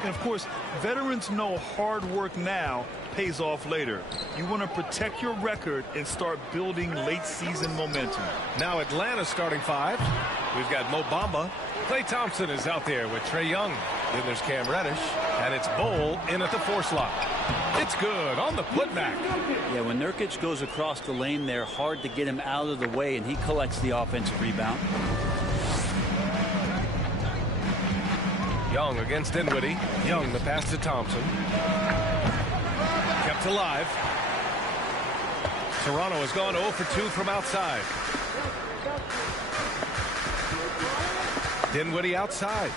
And of course, veterans know hard work now pays off later. You want to protect your record and start building late season momentum. Now Atlanta starting five. We've got Mo Bamba. Klay Thompson is out there with Trae Young. Then there's Cam Reddish. And it's Bol in at the 4 slot. It's good on the putback. Yeah, when Nurkic goes across the lane there, hard to get him out of the way, and he collects the offensive rebound. Young against Dinwiddie. Young the pass to Thompson. Kept alive. Toronto has gone 0 for 2 from outside. Dinwiddie outside.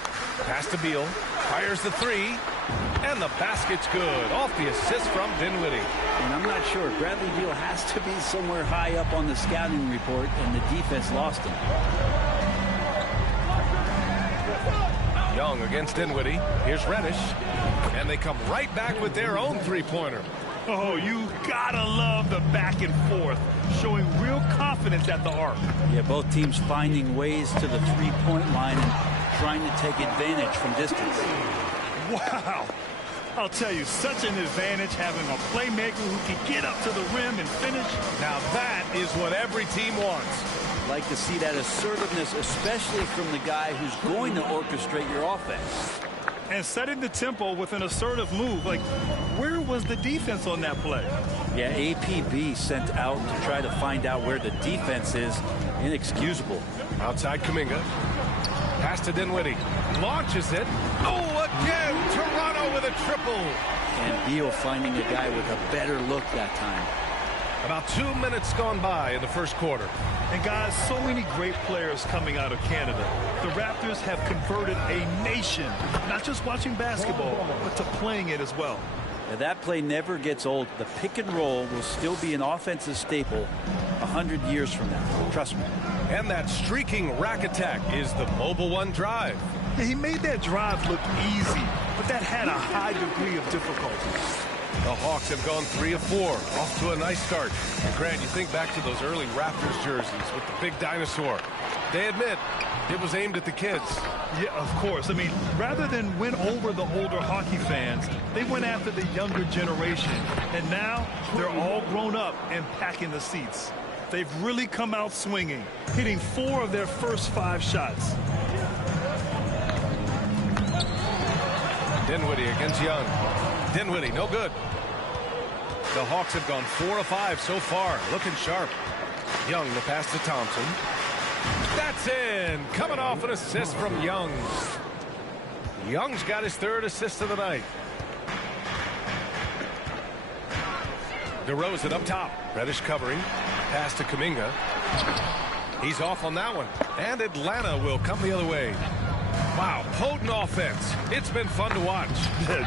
Pass to Beal. Fires the 3. And the basket's good. Off the assist from Dinwiddie. And I'm not sure. Bradley Beal has to be somewhere high up on the scouting report, and the defense lost him. Young against Dinwiddie. Here's Reddish. And they come right back with their own 3-pointer. Oh, you gotta love the back and forth, showing real confidence at the arc. Yeah, both teams finding ways to the 3-point line and trying to take advantage from distance. Wow. I'll tell you, such an advantage having a playmaker who can get up to the rim and finish. Now that is what every team wants. Like to see that assertiveness, especially from the guy who's going to orchestrate your offense. And setting the tempo with an assertive move. Like, where was the defense on that play? Yeah, APB sent out to try to find out where the defense is. Inexcusable. Outside Kuminga. Pass to Dinwiddie. Launches it. Oh, again! Toronto with a triple. And Beal finding a guy with a better look that time. About 2 minutes gone by in the first quarter. And guys, so many great players coming out of Canada. The Raptors have converted a nation, not just watching basketball, but to playing it as well. Now, that play never gets old. The pick and roll will still be an offensive staple 100 years from now. Trust me. And that streaking rack attack is the Mobile One drive. Yeah, he made that drive look easy, but that had a high degree of difficulty. The Hawks have gone 3 of 4, off to a nice start. And Grant, you think back to those early Raptors jerseys with the big dinosaur. They admit it was aimed at the kids. Yeah, of course. I mean, rather than win over the older hockey fans, they went after the younger generation. And now they're all grown up and packing the seats. They've really come out swinging, hitting 4 of their first 5 shots. Dinwiddie against Young. Dinwiddie, no good. The Hawks have gone 4 of 5 so far, looking sharp. Young, the pass to Thompson. That's in, coming off an assist from Young. Young's got his 3rd assist of the night. DeRozan up top. Reddish covering. Pass to Kuminga. He's off on that one. And Atlanta will come the other way. Wow, potent offense. It's been fun to watch.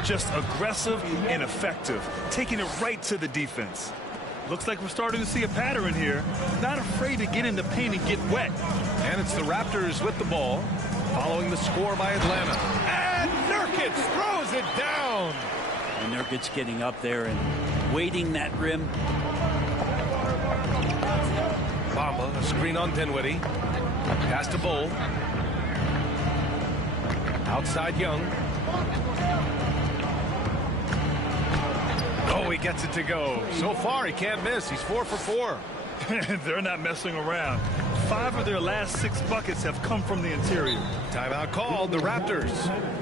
Just aggressive and effective, taking it right to the defense. Looks like we're starting to see a pattern here. Not afraid to get in the paint and get wet. And it's the Raptors with the ball, following the score by Atlanta. And Nurkic throws it down. And Nurkic getting up there and waiting that rim. Bamba, a screen on Dinwiddie. Pass to Bol. Outside Young. Oh, he gets it to go. So far, he can't miss. He's 4 for 4. They're not messing around. 5 of their last 6 buckets have come from the interior. Timeout called, the Raptors.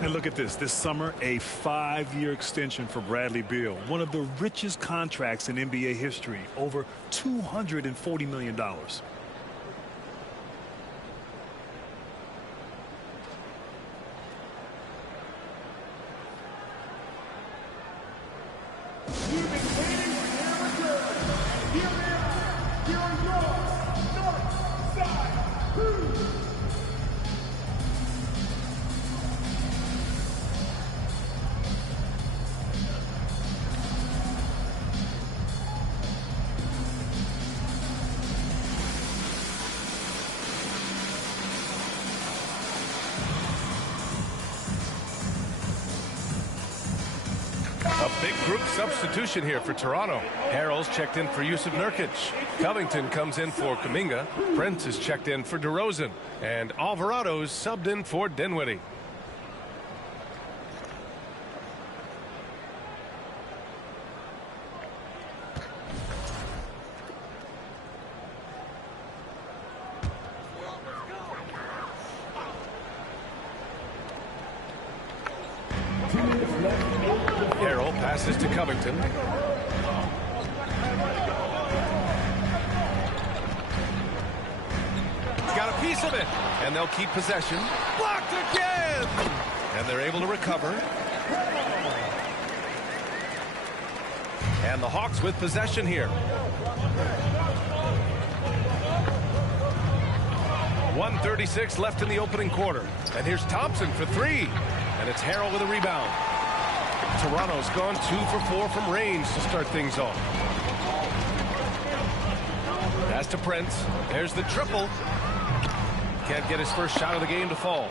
And look at this. This summer, a 5-year extension for Bradley Beal. One of the richest contracts in NBA history. Over $240 million. A big group substitution here for Toronto. Harrell's checked in for Yusuf Nurkic. Covington comes in for Kuminga. Prince is checked in for DeRozan. And Alvarado's subbed in for Dinwiddie. Harrell passes to Covington. Got a piece of it, and they'll keep possession. Blocked again, and they're able to recover. And the Hawks with possession here. 1:36 left in the opening quarter. And here's Thompson for three. And it's Harrell with a rebound. Toronto's gone 2 for 4 from range to start things off. Pass to Prince. There's the triple. Can't get his first shot of the game to fall.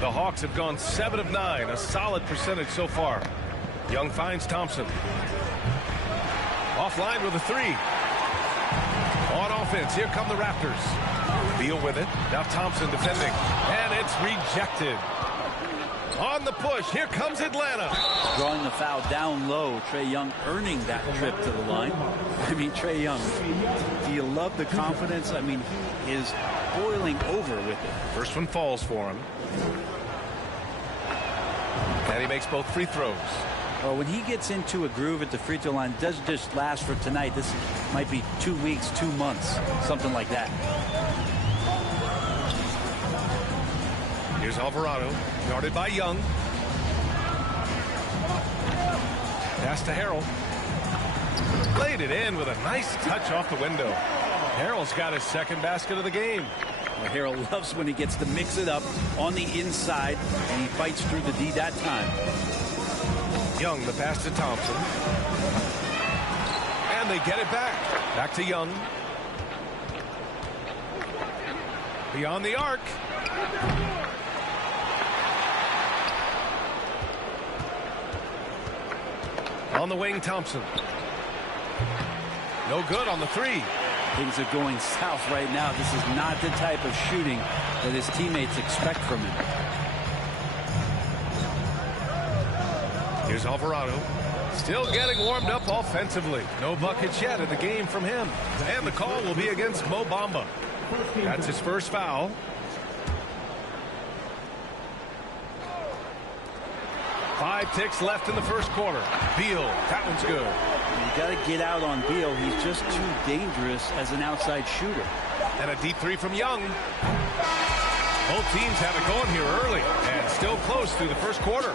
The Hawks have gone 7 of 9, a solid percentage so far. Young finds Thompson. Offline with a three. On offense, here come the Raptors. Beal with it. Now Thompson defending. And it's rejected. On the push, here comes Atlanta. Drawing the foul down low. Trae Young earning that trip to the line. I mean, Trae Young, do you love the confidence? I mean, he is boiling over with it. First one falls for him. And he makes both free throws. Well, when he gets into a groove at the free throw line, it doesn't just last for tonight. This might be 2 weeks, 2 months, something like that. Here's Alvarado, guarded by Young. Pass to Harrell. Played it in with a nice touch off the window. Harrell's got his second basket of the game. Well, Harrell loves when he gets to mix it up on the inside, and he fights through the D that time. Young, the pass to Thompson. And they get it back. Back to Young. Beyond the arc. On the wing, Thompson. No good on the three. Things are going south right now. This is not the type of shooting that his teammates expect from him. Here's Alvarado. Still getting warmed up offensively. No buckets yet in the game from him. And the call will be against Mo Bamba. That's his first foul. Five ticks left in the first quarter. Beal, that one's good. You got to get out on Beal. He's just too dangerous as an outside shooter. And a deep three from Young. Both teams have it going here early and still close through the first quarter.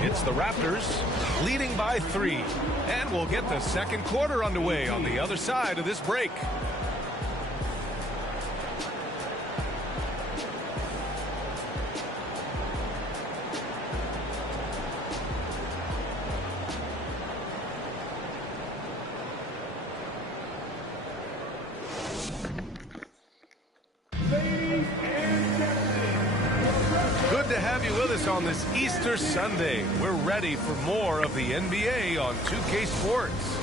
It's the Raptors leading by 3. And we'll get the second quarter underway on the other side of this break. On this Easter Sunday, we're ready for more of the NBA on 2K Sports.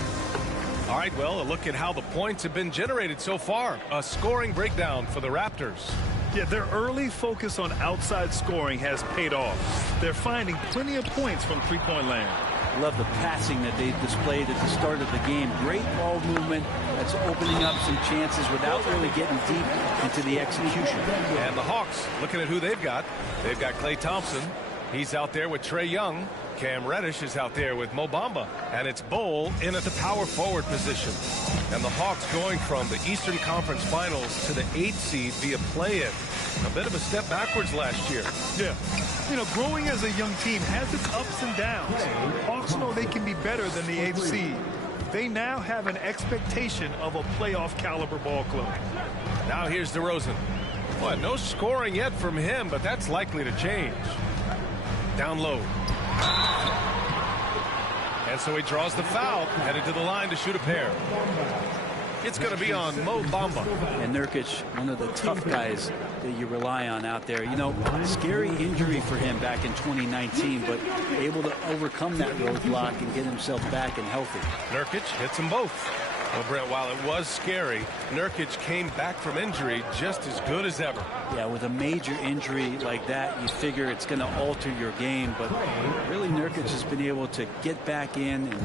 All right, well, a look at how the points have been generated so far. A scoring breakdown for the Raptors. Yeah, their early focus on outside scoring has paid off. They're finding plenty of points from three-point land. Love the passing that they displayed at the start of the game. Great ball movement that's opening up some chances without really getting deep into the execution. And the Hawks, looking at who they've got. They've got Klay Thompson. He's out there with Trae Young. Cam Reddish is out there with Mo Bamba. And it's Bol in at the power forward position. And the Hawks going from the Eastern Conference Finals to the 8th seed via play-in. A bit of a step backwards last year. Yeah. You know, growing as a young team has its ups and downs. Hawks know they can be better than the 8th seed. They now have an expectation of a playoff caliber ball club. Now here's DeRozan. Boy, no scoring yet from him, but that's likely to change. Down low. And so he draws the foul, headed to the line to shoot a pair. It's going to be on Mo Bamba. And Nurkic, one of the tough guys that you rely on out there. You know, scary injury for him back in 2019, but able to overcome that roadblock and get himself back and healthy. Nurkic hits them both. Well, Brent, while it was scary, Nurkic came back from injury just as good as ever. Yeah, with a major injury like that, you figure it's going to alter your game. But really, Nurkic has been able to get back in and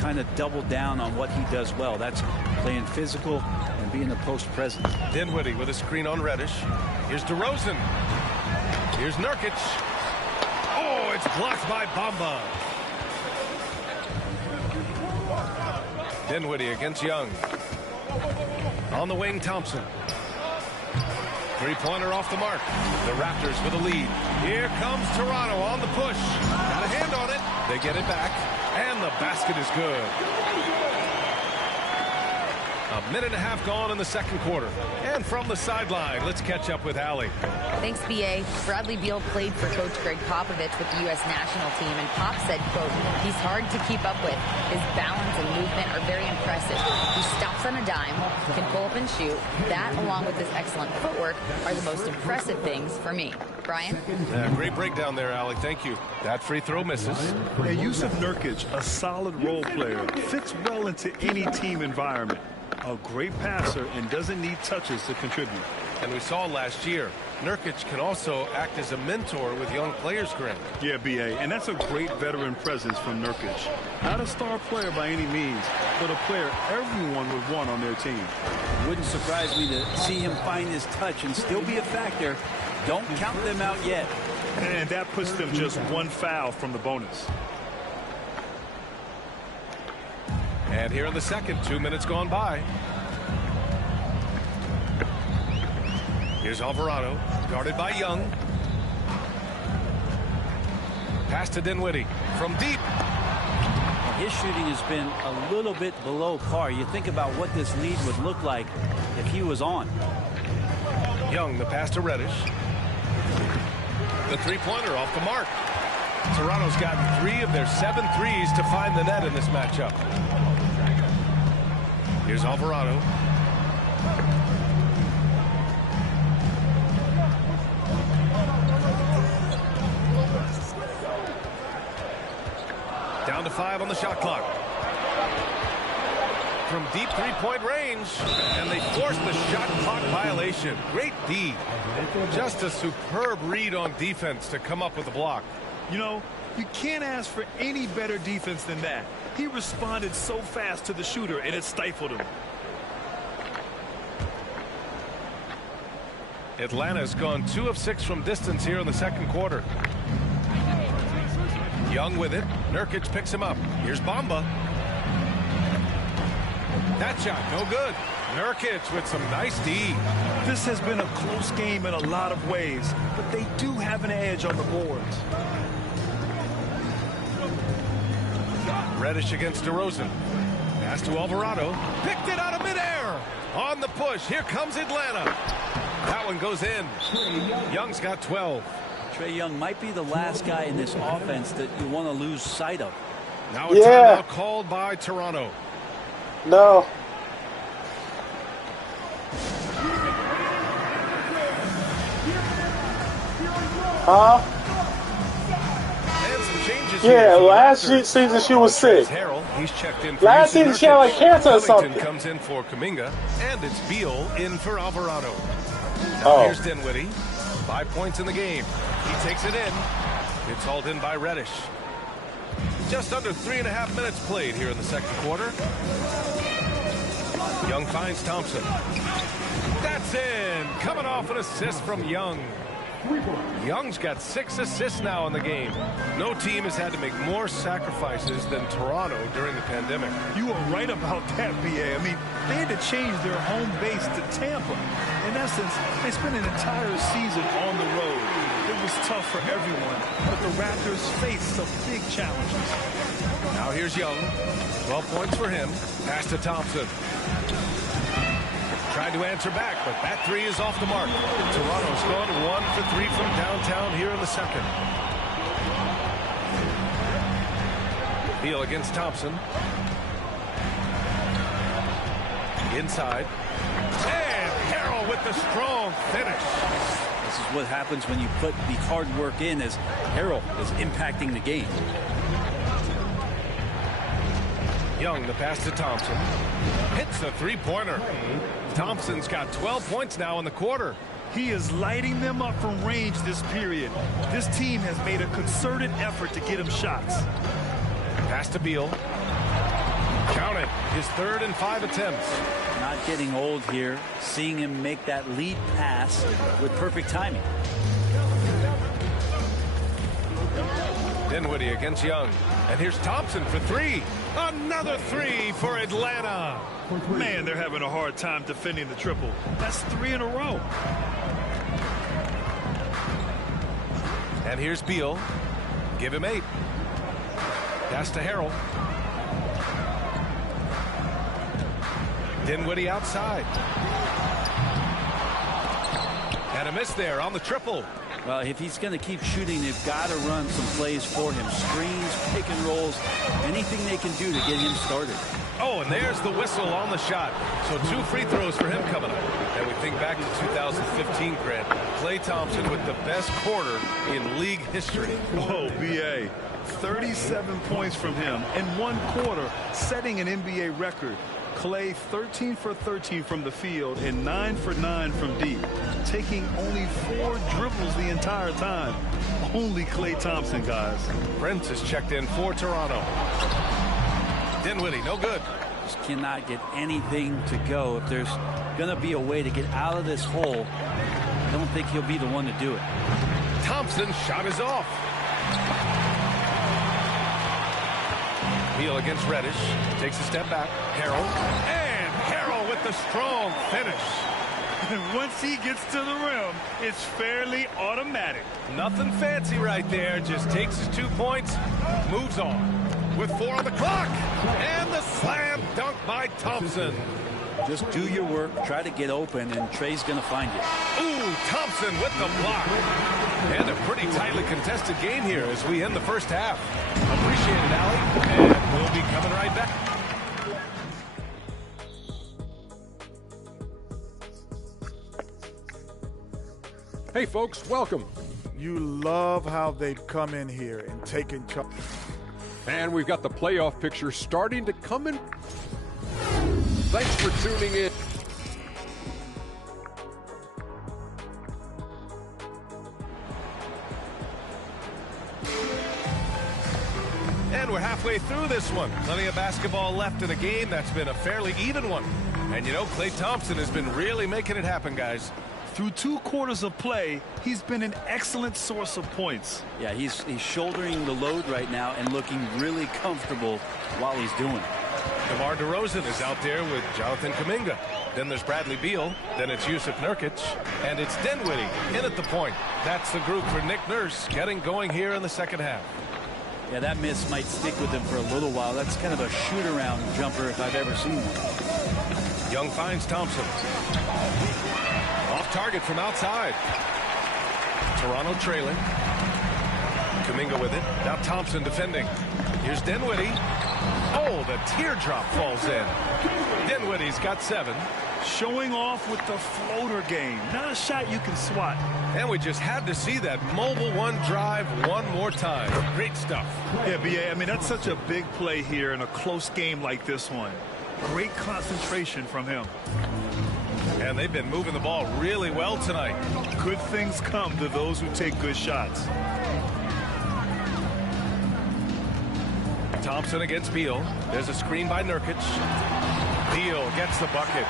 kind of double down on what he does well. That's playing physical and being a post presence. Dinwiddie with a screen on Reddish. Here's DeRozan. Here's Nurkic. Oh, it's blocked by Bamba. Dinwiddie against Young. On the wing, Thompson. Three-pointer off the mark. The Raptors with a lead. Here comes Toronto on the push. Got a hand on it. They get it back. And the basket is good. A minute and a half gone in the second quarter. And from the sideline, let's catch up with Allie. Thanks, B.A. Bradley Beal played for Coach Greg Popovich with the U.S. national team, and Pop said, quote, he's hard to keep up with. His balance and movement are very impressive. He stops on a dime, can pull up and shoot. That, along with his excellent footwork, are the most impressive things for me. Brian? Great breakdown there, Allie. Thank you. That free throw misses. Yusuf Nurkic, a solid role player, fits well into any team environment. A great passer and doesn't need touches to contribute. And we saw last year, Nurkic can also act as a mentor with young players, Grant. Yeah, B.A., and that's a great veteran presence from Nurkic. Not a star player by any means, but a player everyone would want on their team. Wouldn't surprise me to see him find his touch and still be a factor. Don't count them out yet. And that puts them just one foul from the bonus. And here in the second, 2 minutes gone by. Here's Alvarado, guarded by Young. Pass to Dinwiddie from deep. His shooting has been a little bit below par. You think about what this lead would look like if he was on. Young, the pass to Reddish. The three-pointer off the mark. Toronto's got 3 of their 7 threes to find the net in this matchup. Here's Alvarado. Down to 5 on the shot clock. From deep three-point range, and they force the shot clock violation. Great D. Just a superb read on defense to come up with a block. You know, you can't ask for any better defense than that. He responded so fast to the shooter, and it stifled him. Atlanta's gone 2 of 6 from distance here in the second quarter. Young with it. Nurkic picks him up. Here's Bamba. That shot, no good. Nurkic with some nice D. This has been a close game in a lot of ways, but they do have an edge on the boards. Reddish against DeRozan. Pass to Alvarado. Picked it out of midair. On the push. Here comes Atlanta. That one goes in. Young's got 12. Trae Young might be the last guy in this offense that you want to lose sight of. Now a timeout called by Toronto. No. Huh? And some changes Yeah, last season she was sick. Harrell, he's checked in for Last season she had like cancer or something. Covington comes in for Kuminga, and it's Beal in for Alvarado. Now here's Dinwiddie. 5 points in the game. He takes it in. It's hauled in by Reddish. Just under 3.5 minutes played here in the second quarter. Young finds Thompson. That's in. Coming off an assist from Young. Young's got 6 assists now in the game. No team has had to make more sacrifices than Toronto during the pandemic. You are right about that, B.A. I mean, they had to change their home base to Tampa. In essence, they spent an entire season on the road. It was tough for everyone, but the Raptors faced some big challenges. Now here's Young. 12 points for him. Pass to Thompson. Tried to answer back, but that 3 is off the mark. Toronto's gone 1 for 3 from downtown here in the second. Beal against Thompson. Inside. And Harrell with the strong finish. This is what happens when you put the hard work in, as Harrell is impacting the game. Young, the pass to Thompson. Hits the three-pointer. Thompson's got 12 points now in the quarter. He is lighting them up from range this period. This team has made a concerted effort to get him shots. Pass to Beal. Count it. His 3rd and 5 attempts. Not getting old here. Seeing him make that lead pass with perfect timing. Dinwiddie against Young. And here's Thompson for three. Another three for Atlanta. Man, they're having a hard time defending the triple. That's 3 in a row. And here's Beal. Give him 8. Pass to Harrell. Dinwiddie outside. And a miss there on the triple. Well, if he's going to keep shooting, they've got to run some plays for him. Screens, pick and rolls, anything they can do to get him started. Oh, and there's the whistle on the shot. So 2 free throws for him coming up. And we think back to 2015, Grant. Klay Thompson with the best quarter in league history. Whoa, B.A. 37 points from him in 1 quarter, setting an NBA record. Klay 13 for 13 from the field and 9 for 9 from deep, taking only 4 dribbles the entire time. Only Klay Thompson, guys. Prince is checked in for Toronto. Dinwiddie, no good. Just cannot get anything to go. If there's going to be a way to get out of this hole, I don't think he'll be the one to do it. Thompson's shot is off. Beal against Reddish. Takes a step back. Harrell. And Harrell with the strong finish. And once he gets to the rim, it's fairly automatic. Nothing fancy right there. Just takes his 2 points, moves on. With 4 on the clock. And the slam dunk by Thompson. Just do your work, try to get open, and Trey's going to find you. Ooh, Thompson with the block. And a pretty tightly contested game here as we end the first half. Appreciate it, Allie. And we'll be coming right back. Hey, folks, welcome. You love how they've come in here and taken charge. And we've got the playoff picture starting to come in. Thanks for tuning in. And we're halfway through this one. Plenty of basketball left in a game that's been a fairly even one. And you know, Klay Thompson has been really making it happen, guys. Through 2 quarters of play, he's been an excellent source of points. Yeah, he's shouldering the load right now and looking really comfortable while he's doing it. DeMar DeRozan is out there with Jonathan Kuminga. Then there's Bradley Beal. Then it's Jusuf Nurkic. And it's Dinwiddie in at the point. That's the group for Nick Nurse getting going here in the second half. Yeah, that miss might stick with him for a little while. That's kind of a shoot-around jumper if I've ever seen one. Young finds Thompson. Off target from outside. Toronto trailing. Kuminga with it. Now Thompson defending. Here's Dinwiddie. Oh, the teardrop falls in. Dinwiddie's got 7. Showing off with the floater game. Not a shot you can swat. And we just had to see that mobile one drive one more time. Great stuff. Yeah, B.A., I mean, that's such a big play here in a close game like this one. Great concentration from him. And they've been moving the ball really well tonight. Good things come to those who take good shots. Thompson against Beal. There's a screen by Nurkic. Beal gets the bucket.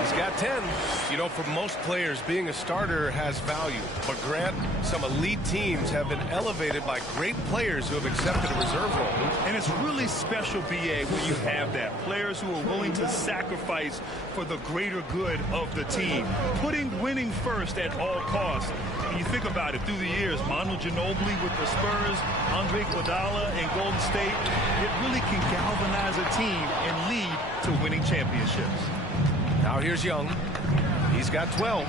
He's got 10. You know, for most players, being a starter has value. But Grant, some elite teams have been elevated by great players who have accepted a reserve role. And it's really special, B.A., when you have that. Players who are willing to sacrifice for the greater good of the team. Putting winning first at all costs. When you think about it, through the years, Manu Ginobili with the Spurs, Andre Iguodala in Golden State, it really can galvanize a team and lead to winning championships. Now here's Young. He's got 12.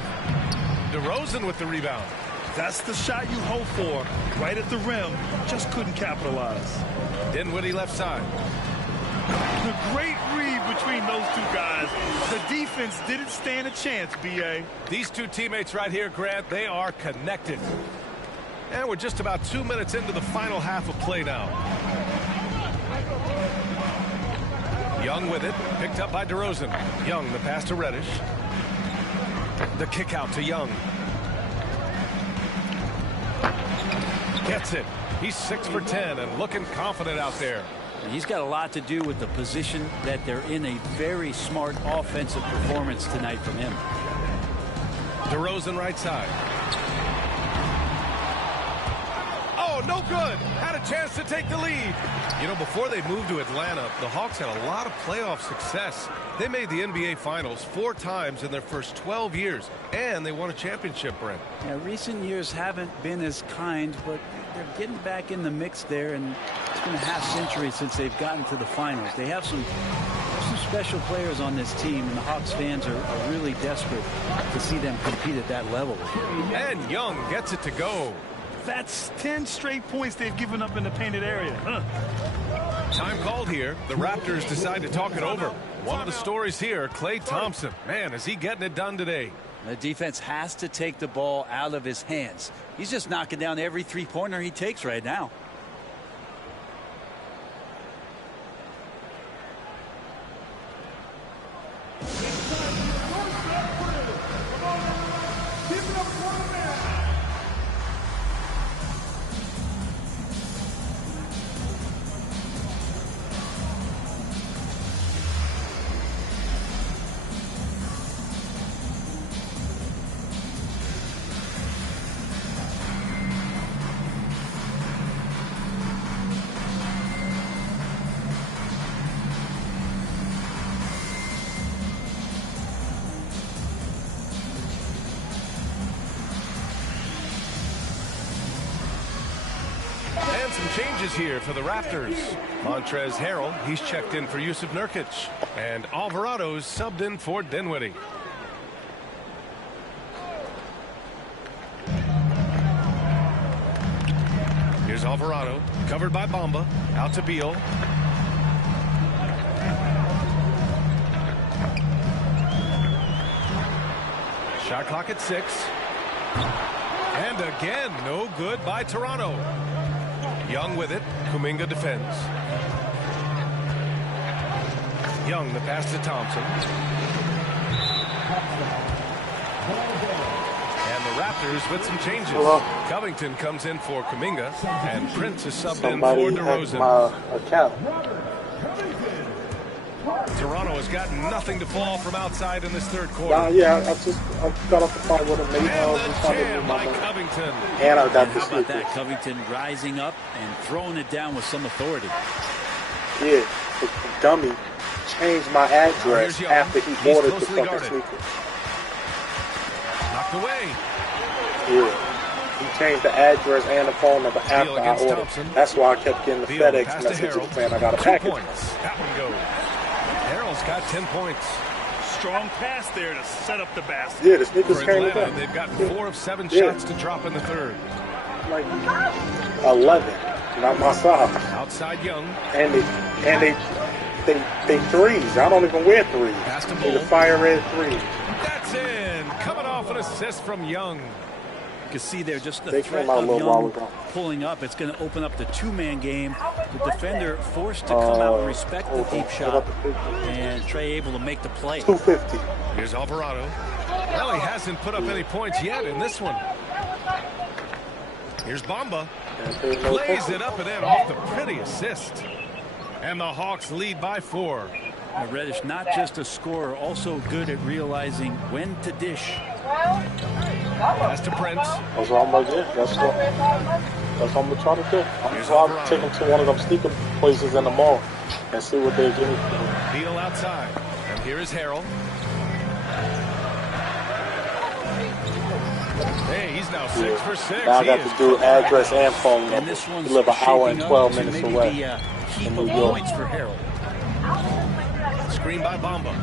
DeRozan with the rebound. That's the shot you hope for. Right at the rim. Just couldn't capitalize. Dinwiddie left side. A great read between those 2 guys. The defense didn't stand a chance, B.A. These 2 teammates right here, Grant, they are connected. And we're just about 2 minutes into the final half of play now. Young with it, picked up by DeRozan. Young, the pass to Reddish. The kick out to Young. Gets it. He's 6 for 10 and looking confident out there. He's got a lot to do with the position that they're in. A very smart offensive performance tonight from him. DeRozan right side. Oh, Oh, no good. Had a chance to take the lead. You know, before they moved to Atlanta, the Hawks had a lot of playoff success. They made the NBA Finals 4 times in their first 12 years, and they won a championship, Brent. Yeah, recent years haven't been as kind, but they're getting back in the mix there, and it's been a half-century since they've gotten to the finals. They have some special players on this team, and the Hawks fans are really desperate to see them compete at that level. And Young gets it to go. That's 10 straight points they've given up in the painted area. Time called here. The Raptors decide to talk it over. One of the stories here, Klay Thompson. Man, is he getting it done today. The defense has to take the ball out of his hands. He's just knocking down every three-pointer he takes right now. Changes here for the Raptors. Montrezl Harrell, he's checked in for Jusuf Nurkic. And Alvarado's subbed in for Dinwiddie. Here's Alvarado, covered by Bamba. Out to Beal. Shot clock at 6. And again, no good by Toronto. Young with it. Kuminga defends. Young, the pass to Thompson. And the Raptors with some changes. Hello. Covington comes in for Kuminga, and Prince is subbed Somebody in for hacked DeRozan. my account. Toronto has got nothing to fall from outside in this third quarter. Yeah, I got off the phone with him. And the jam by Covington. And I got How the about that? sneakers. Covington rising up and throwing it down with some authority. Yeah, the dummy changed my address Here's Young. after he He's ordered the closely fucking guarded. sneakers. Knocked away. Yeah. He changed the address and the phone number after I against ordered. Thompson. That's why I kept getting the Beal FedEx pass to messages Harrell. saying I got a 2 package. points. That one goes. Harrell's got 10 points. Strong pass there to set up the basket. Yeah, the sneakers For came with Atlanta, that. they've got 4 of 7 Yeah. shots to drop in the third. Like 11, not my size. Outside Young. And they threes. I don't even wear threes. Pass to They Bull. the fire red threes. That's in. Coming off an assist from Young. You can see there just the They threat came out a of little while Young ago. pulling up. It's going to open up the two-man game. The defender forced to come out and respect the deep shot, and Trey able to make the play. 250. Here's Alvarado. Well, he hasn't put up any points yet in this one. Here's Bamba. Plays it up and in off the pretty assist. And the Hawks lead by 4. Reddish, not just a scorer, also good at realizing when to dish. Pass to Prince. That's what I'm gonna do. That's what I'm gonna try to do. I'm trying to take them to one of them sneaker places in the mall and see what they give me. Beal outside. And here is Harrell. Hey, he's now 6 for 6. Now I got He to is do cooking. address and phone And number. this one's We live an hour and shaping 12 up to minutes maybe away. be a heap in of New York. points for Harrell. Screen by Bamba.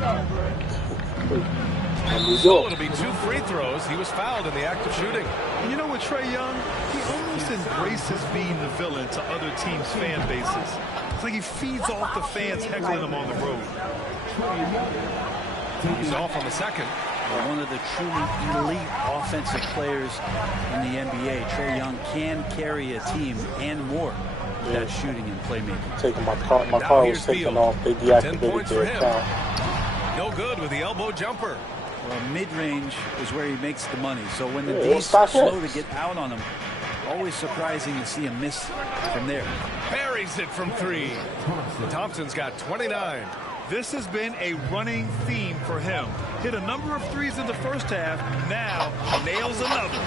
In New So York. it'll be 2 free throws. He was fouled in the act of shooting. And you know what, Trae Young? He almost embraces being the villain to other teams' fan bases. It's like he feeds off the fans heckling him on the road. He's off on the second. One of the truly elite offensive players in the NBA. Trae Young can carry a team and more with that shooting and playmaking. Taking my car Now was here's taken Beal. off. They 10 deactivated points for their him. account. No good with the elbow jumper. Well, mid-range is where he makes the money. So when the Yeah, D's it's not slow hit. to get out on him, always surprising to see him miss from there. Buries it from 3. Thompson's got 29. This has been a running theme for him. Hit a number of threes in the first half. Now nails another.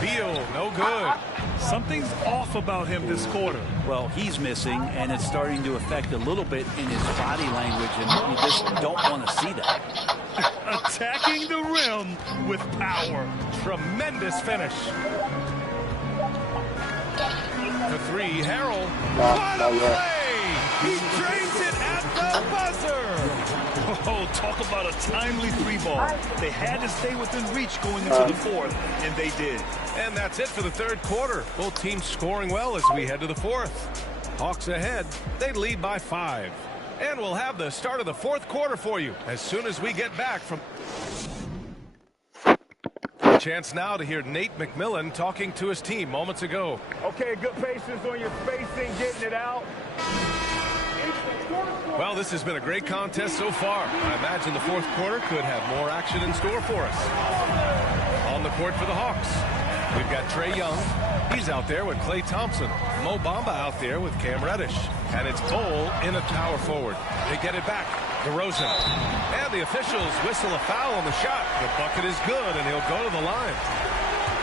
Beal, no good. Something's off about him this quarter. Well, he's missing, and it's starting to affect a little bit in his body language, and you just don't want to see that. Attacking the rim with power. Tremendous finish. The three, Harrell. What a play! He drains it at the buzzer. Oh, talk about a timely three ball. They had to stay within reach going into the fourth, and they did. And that's it for the third quarter. Both teams scoring well as we head to the fourth. Hawks ahead. They lead by 5. And we'll have the start of the fourth quarter for you as soon as we get back from... Chance now to hear Nate McMillan talking to his team moments ago. Okay, good patience on your spacing, getting it out. Well, this has been a great contest so far. I imagine the fourth quarter could have more action in store for us. On the court for the Hawks, we've got Trae Young. He's out there with Klay Thompson. Mo Bamba out there with Cam Reddish. And it's Bol in at power forward. They get it back. DeRozan. And the officials whistle a foul on the shot. The bucket is good, and he'll go to the line.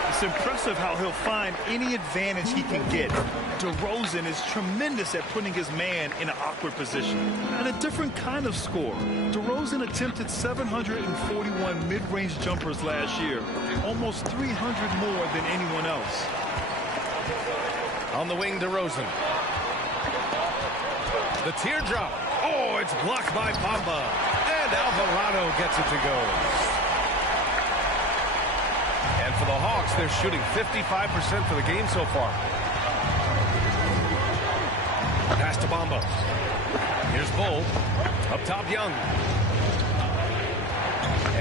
It's impressive how he'll find any advantage he can get. DeRozan is tremendous at putting his man in an awkward position. And a different kind of score. DeRozan attempted 741 mid-range jumpers last year, almost 300 more than anyone else. On the wing, DeRozan. The teardrop. Oh, it's blocked by Bamba. And Alvarado gets it to go. And for the Hawks, they're shooting 55% for the game so far. Pass to Bamba. Here's Bol. Up top, Young.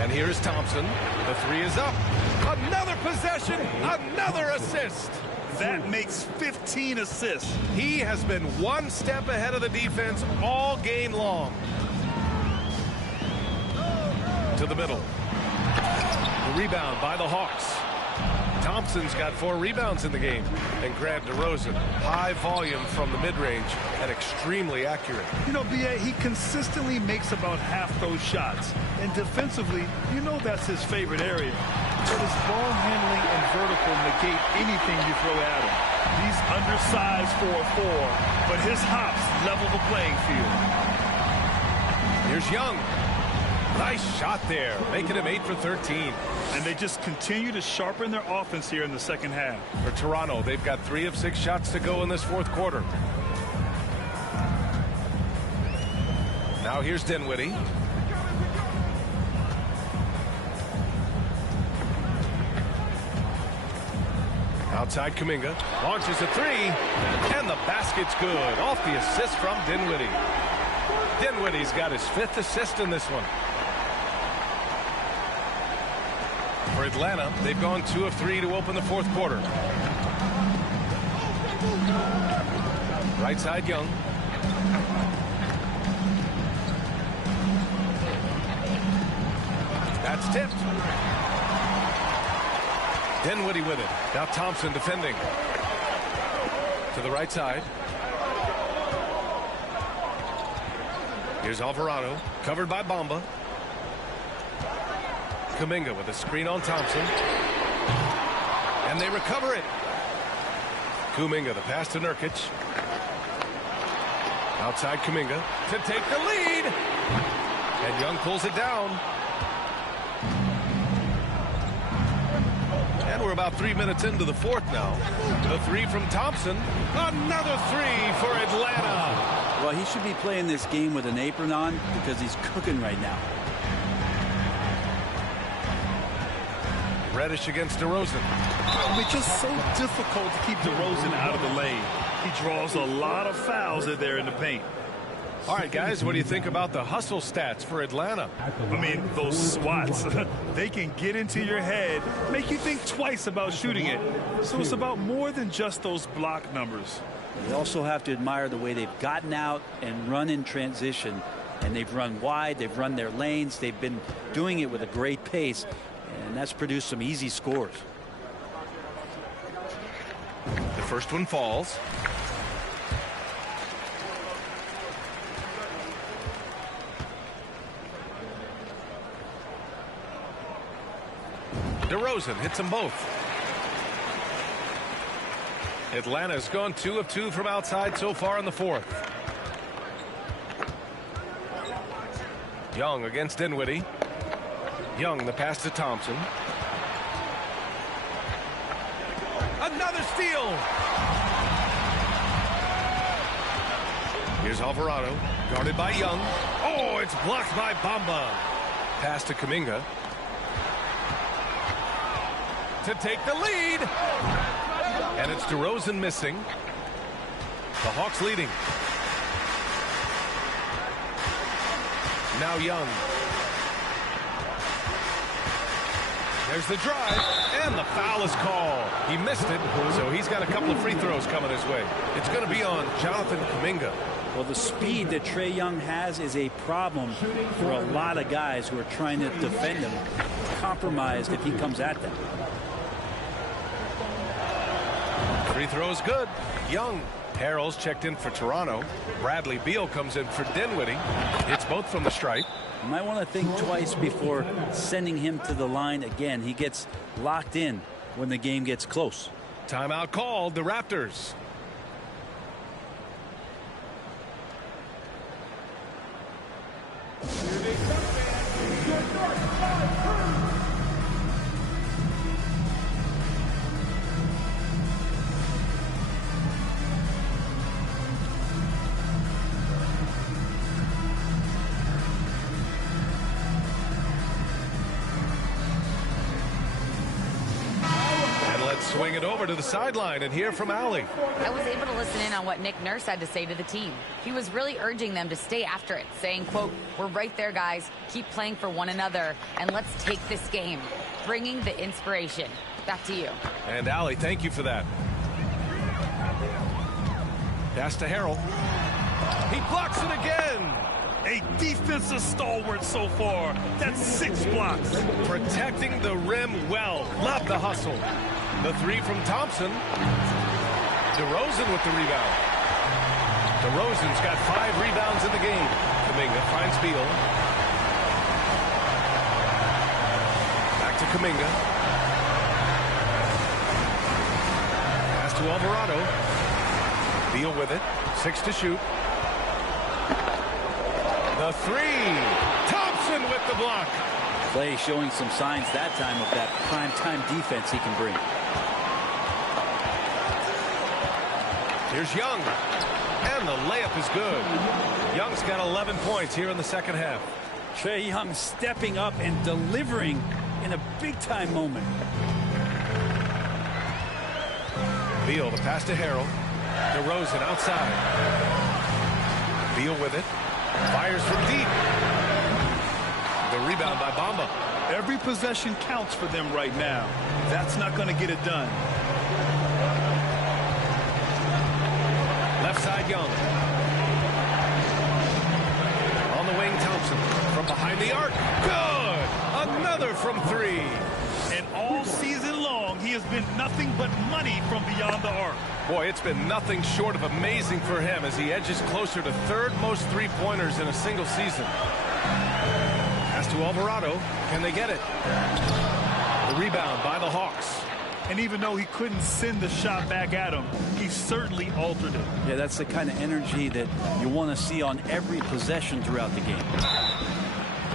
And here's Thompson. The three is up. Another possession. Another assist. That makes 15 assists. He has been one step ahead of the defense all game long. To the middle. The rebound by the Hawks. Thompson's got 4 rebounds in the game. And Grant DeRozan, high volume from the mid-range and extremely accurate. You know, B.A., he consistently makes about half those shots. And defensively, you know that's his favorite area. But his ball handling and vertical negate anything you throw at him. He's undersized 4'4", but his hops level the playing field. Here's Young. Nice shot there, making him 8 for 13. And they just continue to sharpen their offense here in the second half. For Toronto, they've got 3 of 6 shots to go in this fourth quarter. Now here's Dinwiddie. Outside Kuminga. Launches a 3. And the basket's good. Off the assist from Dinwiddie. Dinwiddie's got his 5th assist in this one. For Atlanta, they've gone 2 of 3 to open the fourth quarter. Right side, Young. That's tipped. Dinwiddie with it. Now Thompson defending. To the right side. Here's Alvarado. Covered by Bamba. Kuminga with a screen on Thompson. And they recover it. Kuminga, the pass to Nurkic. Outside Kuminga to take the lead. And Young pulls it down. And we're about 3 minutes into the fourth now. The 3 from Thompson. Another 3 for Atlanta. Well, he should be playing this game with an apron on because he's cooking right now. Reddish against DeRozan. It's just so difficult to keep DeRozan out of the lane. He draws a lot of fouls in there in the paint. All right, guys, what do you think about the hustle stats for Atlanta? I mean, those swats, they can get into your head, make you think twice about shooting it. So it's about more than just those block numbers. You also have to admire the way they've gotten out and run in transition. And they've run wide, they've run their lanes, they've been doing it with a great pace. And that's produced some easy scores. The first one falls. DeRozan hits them both. Atlanta's gone 2 of 2 from outside so far in the fourth. Young against Dinwiddie. Young, the pass to Thompson. Another steal. Here's Alvarado, guarded by Young. Oh, it's blocked by Bamba. Pass to Kuminga. To take the lead. And it's DeRozan missing. The Hawks leading. Now Young. There's the drive, and the foul is called. He missed it, so he's got a couple of free throws coming his way. It's going to be on Jonathan Kuminga. Well, the speed that Trae Young has is a problem for a lot of guys who are trying to defend him. Compromised if he comes at them. Free throws good. Young. Harrell's checked in for Toronto. Bradley Beal comes in for Dinwiddie. It's both from the stripe. You might want to think twice before sending him to the line again. He gets locked in when the game gets close. Timeout called, the Raptors. Swing it over to the sideline and hear from Allie. I was able to listen in on what Nick Nurse had to say to the team. He was really urging them to stay after it, saying, quote, "We're right there, guys. Keep playing for one another, and let's take this game." Bringing the inspiration. Back to you. And Allie, thank you for that. Pass to Harrell. He blocks it again. A defensive stalwart so far. That's 6 blocks. Protecting the rim well. Love the hustle. The three from Thompson. DeRozan with the rebound. DeRozan's got 5 rebounds in the game. Kuminga finds Beal. Back to Kuminga. Pass to Alvarado. Beal with it. 6 to shoot. The 3. Thompson with the block. Clay showing some signs that time of that prime-time defense he can bring. Here's Young. And the layup is good. Young's got 11 points here in the second half. Trae Young stepping up and delivering in a big-time moment. Beal, the pass to Harrell. DeRozan outside. Beal with it. Fires from deep. The rebound by Bamba. Every possession counts for them right now. That's not going to get it done. Left side Young. On the wing Thompson. From behind the arc. Good. Another from 3. And all season long, he has been nothing but money from beyond the arc. Boy, it's been nothing short of amazing for him as he edges closer to 3rd most 3-pointers in a single season. Pass to Alvarado. Can they get it? The rebound by the Hawks. And even though he couldn't send the shot back at him, he certainly altered it. Yeah, that's the kind of energy that you want to see on every possession throughout the game.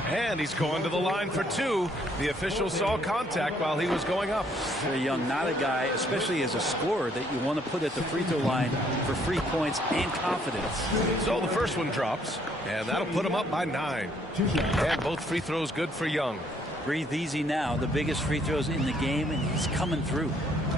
And he's going to the line for 2. The official saw contact while he was going up. Trae Young, not a guy, especially as a scorer, that you want to put at the free throw line for free points and confidence. So the first one drops, and that'll put him up by 9. And both free throws good for Young. Breathe easy now. The biggest free throws in the game, and he's coming through.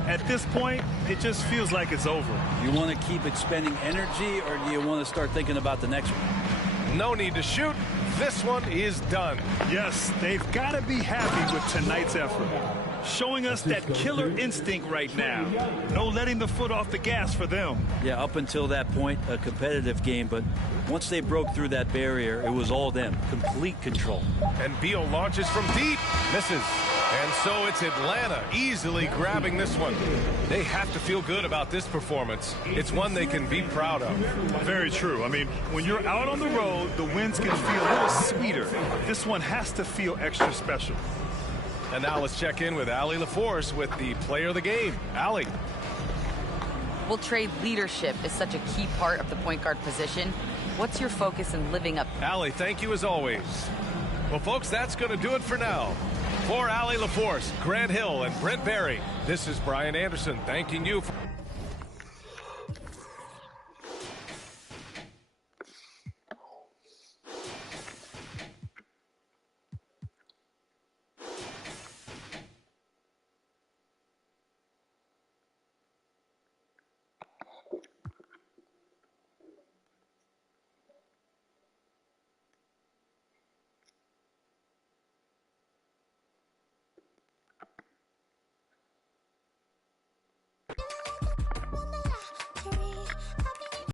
At this point, it just feels like it's over. You want to keep expending energy, or do you want to start thinking about the next one? No need to shoot. This one is done. Yes, they've got to be happy with tonight's effort. Showing us that killer instinct right now. No letting the foot off the gas for them. Yeah, up until that point, a competitive game, but once they broke through that barrier, it was all them. Complete control. And Beal launches from deep. Misses. And so it's Atlanta easily grabbing this one. They have to feel good about this performance. It's one they can be proud of. Very true. I mean, when you're out on the road, the wins can feel a little sweeter. This one has to feel extra special. And now let's check in with Allie LaForce with the player of the game. Allie. Well, Trey, leadership is such a key part of the point guard position. What's your focus in living up? Allie, thank you as always. Well, folks, that's going to do it for now. For Allie LaForce, Grant Hill, and Brent Barry, this is Brian Anderson thanking you for